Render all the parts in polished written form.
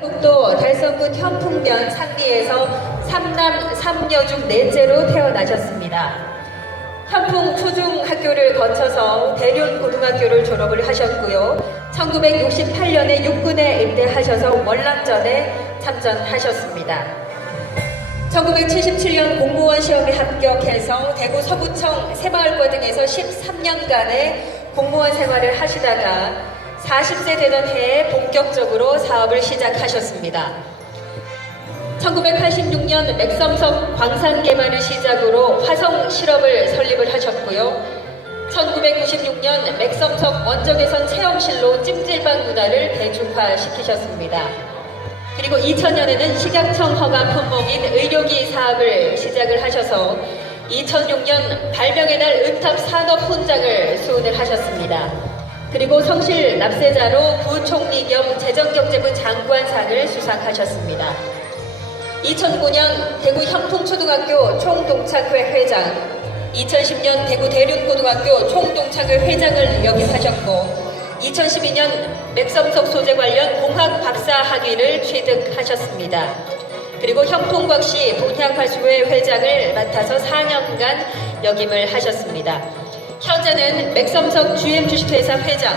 북도 달성군 현풍면 상리에서 3남 3녀 중 넷째로 태어나셨습니다. 현풍 초중학교를 거쳐서 대륜고등학교를 졸업을 하셨고요. 1968년에 육군에 입대하셔서 월남전에 참전하셨습니다. 1977년 공무원 시험에 합격해서 대구 서구청 새마을고 등에서 13년간의 공무원 생활을 하시다가 40세 되던 해에 본격적으로 사업을 시작하셨습니다. 1986년 맥섬석 광산 개발을 시작으로 화성 실업을 설립을 하셨고요. 1996년 맥섬석 원적외선 체험실로 찜질방 문화를 대중화시키셨습니다. 그리고 2000년에는 식약청 허가 편목인 의료기 사업을 시작을 하셔서 2006년 발명의 날 은탑 산업훈장을 수훈을 하셨습니다. 그리고 성실 납세자로 부총리 겸 재정경제부 장관상을 수상하셨습니다. 2009년 대구 현풍초등학교 총동창회 회장, 2010년 대구 대륜고등학교 총동창회 회장을 역임하셨고 2012년 맥섬석 소재 관련 공학 박사 학위를 취득하셨습니다. 그리고 현풍곽시 동향발수회 회장을 맡아서 4년간 역임을 하셨습니다. 현재는 맥섬석 GM 주식회사 회장,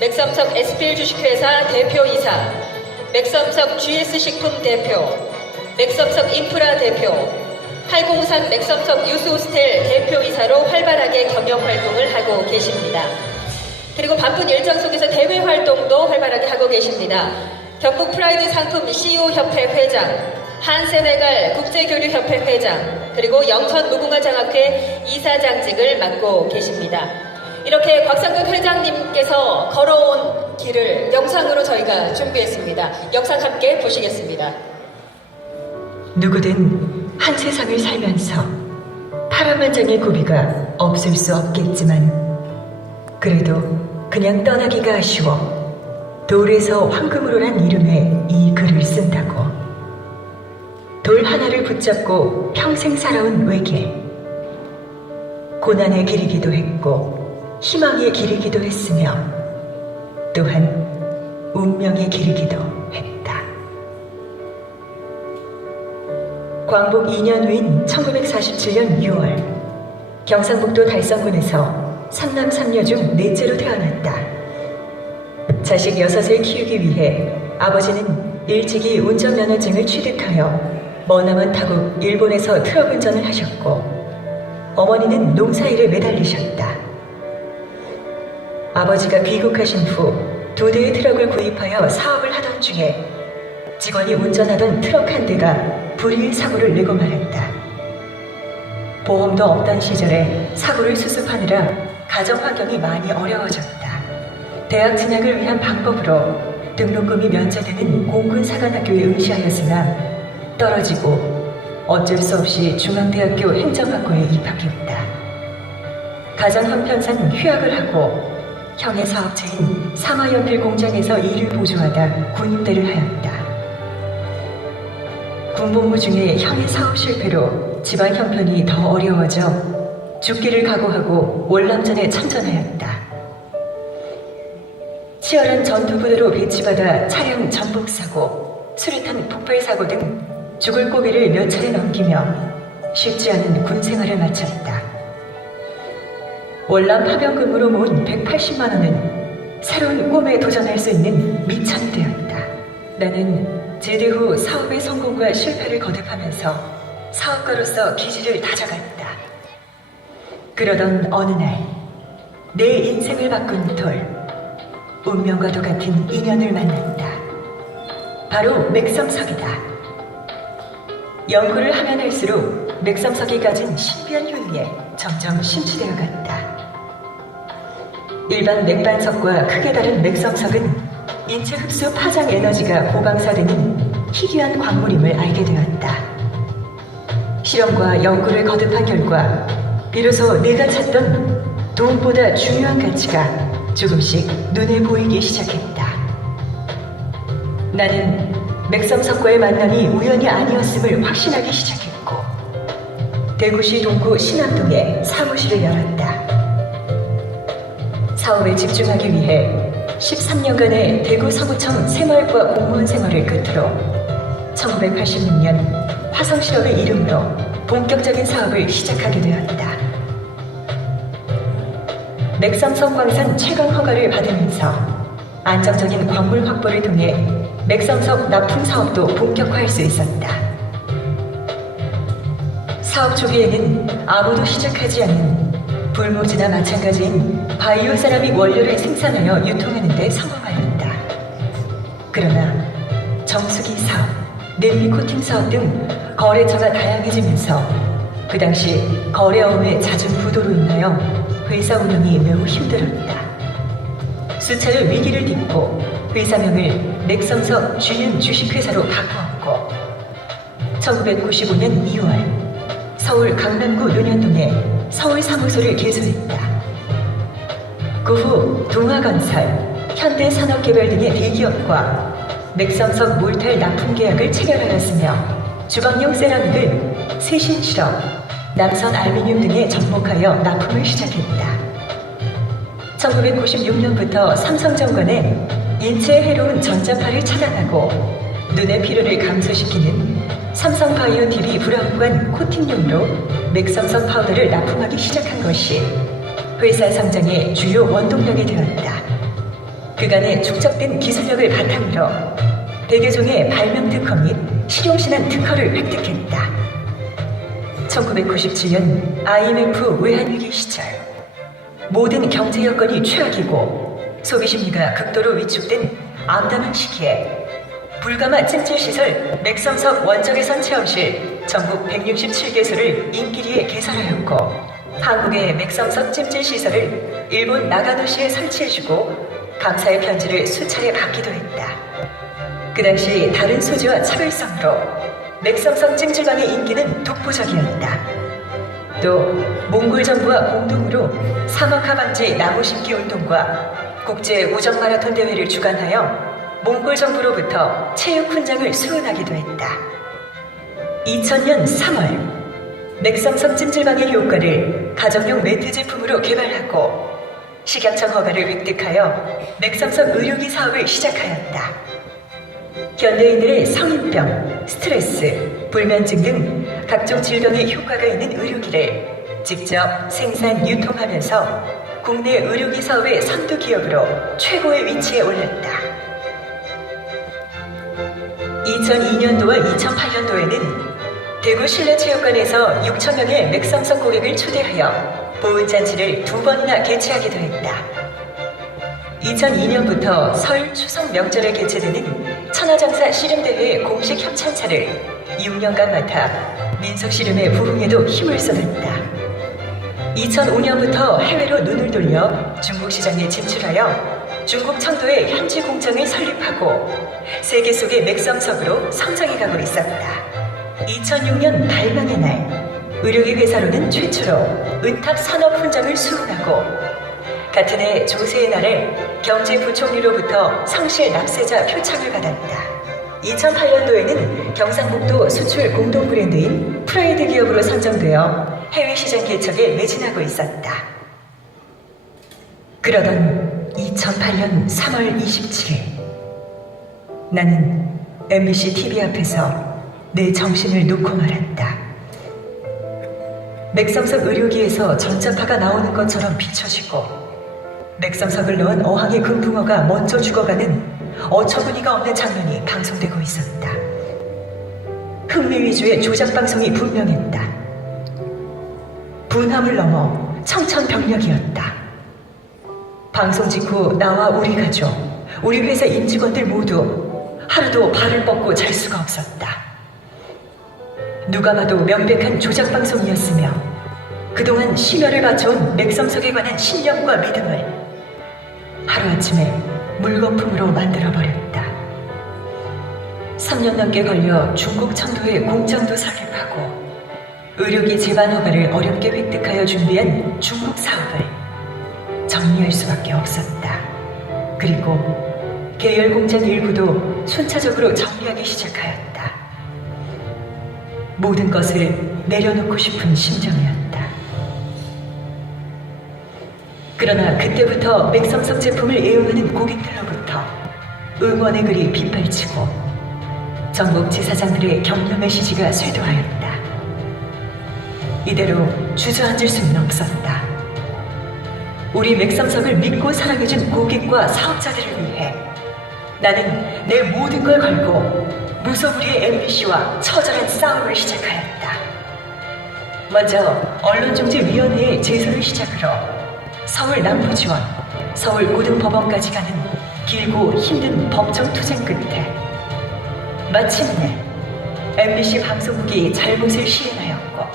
맥섬석 SPL 주식회사 대표이사, 맥섬석 GS식품 대표, 맥섬석 인프라 대표, 803 맥섬석 유스호스텔 대표이사로 활발하게 경영활동을 하고 계십니다. 그리고 바쁜 일정 속에서 대외 활동도 활발하게 하고 계십니다. 경북 프라이드 상품 CEO협회 회장, 한세네갈 국제교류협회 회장, 그리고 영천 무궁화장학회 이사장직을 맡고 계십니다. 이렇게 곽상근 회장님께서 걸어온 길을 영상으로 저희가 준비했습니다. 영상 함께 보시겠습니다. 누구든 한 세상을 살면서 파란만장의 고비가 없을 수 없겠지만 그래도 그냥 떠나기가 아쉬워 돌에서 황금으로 난 이름에 이 글을 쓴다고. 돌 하나를 붙잡고 평생 살아온 외계. 고난의 길이기도 했고 희망의 길이기도 했으며 또한 운명의 길이기도 했다. 광복 2년 후인 1947년 6월 경상북도 달성군에서 3남 3녀 중 넷째로 태어났다. 자식 6을 키우기 위해 아버지는 일찍이 운전면허증을 취득하여 머나먼 타국 일본에서 트럭 운전을 하셨고 어머니는 농사일에 매달리셨다. 아버지가 귀국하신 후 2대의 트럭을 구입하여 사업을 하던 중에 직원이 운전하던 트럭 한 대가 불의의 사고를 내고 말았다. 보험도 없던 시절에 사고를 수습하느라 가정 환경이 많이 어려워졌다. 대학 진학을 위한 방법으로 등록금이 면제되는 공군사관학교에 응시하였으나 떨어지고 어쩔 수 없이 중앙대학교 행정학과에 입학했다. 가장 한편산 휴학을 하고 형의 사업체인 사마연필 공장에서 일을 보조하다 군입대를 하였다. 군복무 중에 형의 사업 실패로 집안 형편이 더 어려워져 죽기를 각오하고 월남전에 참전하였다. 치열한 전투부대로 배치받아 차량 전복사고, 수류탄 폭발사고 등 죽을 고비를 몇 차례 넘기며 쉽지 않은 군 생활을 마쳤다. 월남 파병금으로 모은 180만 원은 새로운 꿈에 도전할 수 있는 미천이 되었다. 나는 제대 후 사업의 성공과 실패를 거듭하면서 사업가로서 기질을 다져갔다. 그러던 어느 날 내 인생을 바꾼 돌, 운명과도 같은 인연을 만났다. 바로 맥섬석이다. 연구를 하면 할수록 맥섬석이 가진 신비한 효능에 점점 심취되어 갔다. 일반 맥반석과 크게 다른 맥섬석은 인체 흡수 파장 에너지가 고방사되는 희귀한 광물임을 알게 되었다. 실험과 연구를 거듭한 결과 비로소 내가 찾던 돈보다 중요한 가치가 조금씩 눈에 보이기 시작했다. 나는 맥섬석과의 만남이 우연이 아니었음을 확신하기 시작했고 대구시 동구 신암동에 사무실을 열었다. 사업에 집중하기 위해 13년간의 대구 서구청 새마을과 공무원 생활을 끝으로 1986년 화성실업의 이름으로 본격적인 사업을 시작하게 되었다. 맥삼성 광산 채광 허가를 받으면서 안정적인 광물 확보를 통해 맥삼석 납품 사업도 본격화할 수 있었다. 사업 초기에는 아무도 시작하지 않는 불모지나 마찬가지인 바이오 세라믹 원료를 생산하여 유통하는 데 성공하였다. 그러나 정수기 사업, 넬리 코팅 사업 등 거래처가 다양해지면서 그 당시 거래어음의 잦은 부도로 인하여 회사 운영이 매우 힘들었다. 수차례 위기를 딛고 회사명을 맥삼석 GM 주식회사로 바꾸었고 1995년 2월 서울 강남구 논현동에 서울 사무소를 개소했다. 그 후 동아건설, 현대산업개발 등의 대기업과 맥삼석 몰탈 납품 계약을 체결하였으며 주방용 세라믹을 세신실업, 남선 알루미늄 등에 접목하여 납품을 시작했다. 1996년부터 삼성정관에 인체에 해로운 전자파를 차단하고 눈의 피로를 감소시키는 삼성바이오 TV 브라운관 코팅용으로 맥삼석 파우더를 납품하기 시작한 것이 회사 성장의 주요 원동력이 되었다. 그간의 축적된 기술력을 바탕으로 100여 종의 발명 특허 및 실용신안 특허를 획득했다. 1997년 IMF 외환위기 시절 모든 경제 여건이 최악이고 소비 심리가 극도로 위축된 암담한 시기에 불가마 찜질시설 맥삼석 원적외선 체험실 전국 167개소를 인기리에 개설하였고 한국의 맥삼석 찜질시설을 일본 나가노시에 설치해주고 감사의 편지를 수차례 받기도 했다. 그 당시 다른 소재와 차별성으로 맥삼석 찜질방의 인기는 독보적이었다. 또 몽골 정부와 공동으로 사막화 방지 나무 심기 운동과 국제 우정 마라톤 대회를 주관하여 몽골 정부로부터 체육 훈장을 수론하기도 했다. 2000년 3월 맥삼석 찜질방의 효과를 가정용 매트 제품으로 개발하고 식약청 허가를 획득하여 맥삼석 의료기 사업을 시작하였다. 현대인들의 성인병, 스트레스, 불면증 등 각종 질병에 효과가 있는 의료기를 직접 생산, 유통하면서 국내 의료기 사업의 선두 기업으로 최고의 위치에 올랐다. 2002년도와 2008년도에는 대구 실내체육관에서 6,000명의 맥삼석 고객을 초대하여 보은잔치를 2번이나 개최하기도 했다. 2002년부터 설, 추석 명절에 개최되는 천하장사 씨름대회의 공식 협찬차를 6년간 맡아 민속씨름의 부흥에도 힘을 쏟았다. 2005년부터 해외로 눈을 돌려 중국 시장에 진출하여 중국 청도에 현지 공장을 설립하고 세계 속의 맥삼석으로 성장해가고 있었다. 2006년 발명의 날, 의료기 회사로는 최초로 은탑 산업훈장을 수훈하고 같은 해 조세의 날에 경제부총리로부터 성실 납세자 표창을 받았다. 2008년도에는 경상북도 수출 공동 브랜드인 프라이드 기업으로 선정되어 해외 시장 개척에 매진하고 있었다. 그러던 2008년 3월 27일 나는 MBC TV 앞에서 내 정신을 놓고 말았다. 맥삼석 의료기에서 전자파가 나오는 것처럼 비춰지고 맥삼석을 넣은 어항의 금붕어가 먼저 죽어가는 어처구니가 없는 장면이 방송되고 있었다. 흥미 위주의 조작 방송이 분명했다. 분함을 넘어 청천벽력이었다. 방송 직후 나와 우리 가족, 우리 회사 임직원들 모두 하루도 발을 뻗고 잘 수가 없었다. 누가 봐도 명백한 조작 방송이었으며 그동안 심혈을 바쳐온 맥삼석에 관한 신념과 믿음을 하루아침에 물거품으로 만들어버렸다. 3년 넘게 걸려 중국 청도에 공장도 설립하고 의료기 제반 허가를 어렵게 획득하여 준비한 중국 사업을 정리할 수밖에 없었다. 그리고 계열 공장 일부도 순차적으로 정리하기 시작하였다. 모든 것을 내려놓고 싶은 심정이었다. 그러나 그때부터 맥섬석 제품을 애용하는 고객들로부터 응원의 글이 빗발치고 전국 지사장들의 격려 메시지가 쇄도하였다. 이대로 주저앉을 수는 없었다. 우리 맥섬석을 믿고 사랑해준 고객과 사업자들을 위해 나는 내 모든 걸 걸고 무소불위의 MBC와 처절한 싸움을 시작하였다. 먼저 언론중재위원회의 제소를 시작으로 서울 남부지원, 서울 고등법원까지 가는 길고 힘든 법정 투쟁 끝에 마침내 MBC 방송국이 잘못을 시인하였고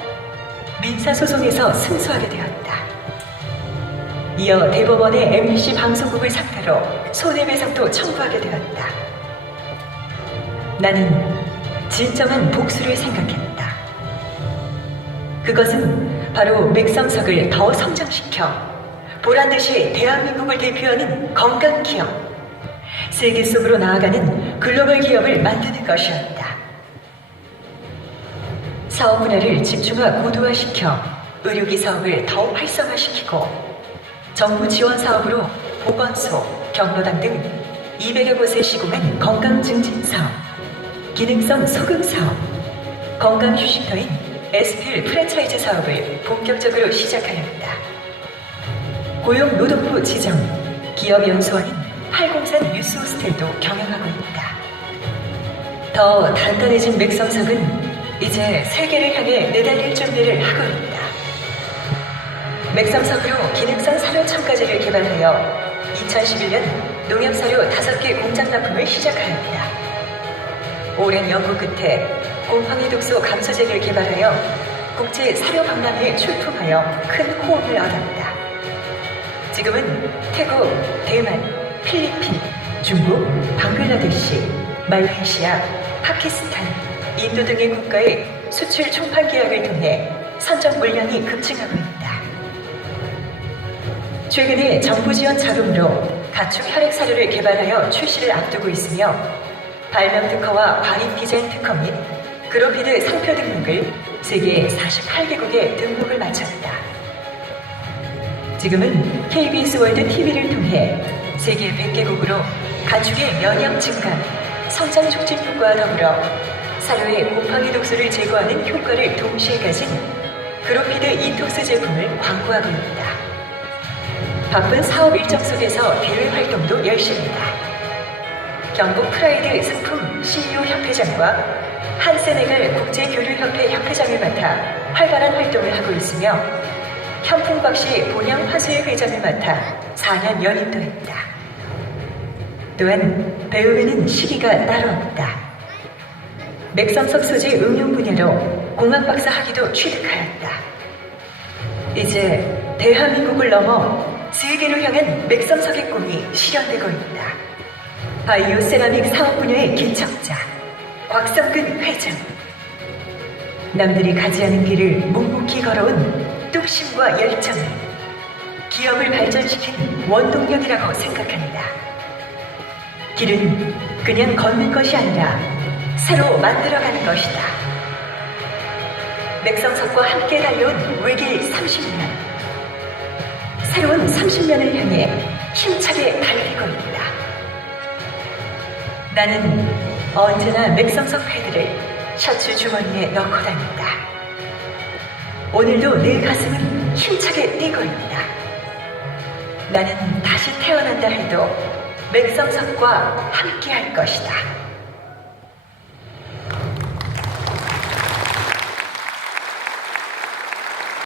민사소송에서 승소하게 되었다. 이어 대법원의 MBC 방송국을 상대로 손해배상도 청구하게 되었다. 나는 진정한 복수를 생각했다. 그것은 바로 맥섬석을 더 성장시켜 보란듯이 대한민국을 대표하는 건강 기업, 세계 속으로 나아가는 글로벌 기업을 만드는 것이었다. 사업 분야를 집중화 고도화시켜 의료기 사업을 더 활성화시키고 정부 지원 사업으로 보건소, 경로당 등 200여 곳에 시공한 건강 증진 사업, 기능성 소금 사업, 건강 휴식터인 에스필 프랜차이즈 사업을 본격적으로 시작하였다. 고용 노동부 지정, 기업 연수원인 803 뉴스 호스텔도 경영하고 있다. 더 단단해진 맥섬석은 이제 세계를 향해 내달릴 준비를 하고 있다. 맥섬석으로 기능성 사료 첨가제를 개발하여 2011년 농협사료 5개 공장 납품을 시작하였다. 오랜 연구 끝에 곰팡이 독소 감소제를 개발하여 국제 사료 박람회에 출품하여 큰 호응을 얻었다. 지금은 태국, 대만, 필리핀, 중국, 방글라데시, 말레이시아, 파키스탄, 인도 등의 국가의 수출 총판 계약을 통해 선적 물량이 급증하고 있다. 최근에 정부 지원 자금으로 가축 혈액 사료를 개발하여 출시를 앞두고 있으며 발명 특허와 과잉 디자인 특허 및 그로피드 상표 등록을 세계 48개국에 등록을 마쳤다. 지금은 KBS 월드 TV를 통해 세계 100개국으로 가축의 면역 증가, 성장 촉진 효과와 더불어 사료의 곰팡이 독소를 제거하는 효과를 동시에 가진 그로피드 이톡스 제품을 광고하고 있다. 바쁜 사업 일정 속에서 대외 활동도 열심히 한다. 경북 프라이드 상품 CEO 협회장과 한세네갈 국제교류협회 협회장을 맡아 활발한 활동을 하고 있으며 현풍박씨 본향화수회 회장을 맡아 4년 연임도 했다. 또한 배움에는 시기가 따로 없다. 맥섬석 소재 응용 분야로 공학박사 학위도 취득하였다. 이제 대한민국을 넘어 세계로 향한 맥섬석의 꿈이 실현되고 있다. 바이오 세라믹 사업 분야의 개척자 곽성근 회장. 남들이 가지 않은 길을 묵묵히 걸어온 뚝심과 열정을 기업을 발전시킨 원동력이라고 생각한다. 길은 그냥 걷는 것이 아니라 새로 만들어가는 것이다. 맥섬석과 함께 달려온 외길 30년. 새로운 30년을 향해 힘차게 달리고 있다. 나는 언제나 맥섬석 패드를 셔츠 주머니에 넣고 다닌다. 오늘도 내 가슴은 힘차게 뛰고 있다. 나는 다시 태어난다 해도 맥섬석과 함께 할 것이다.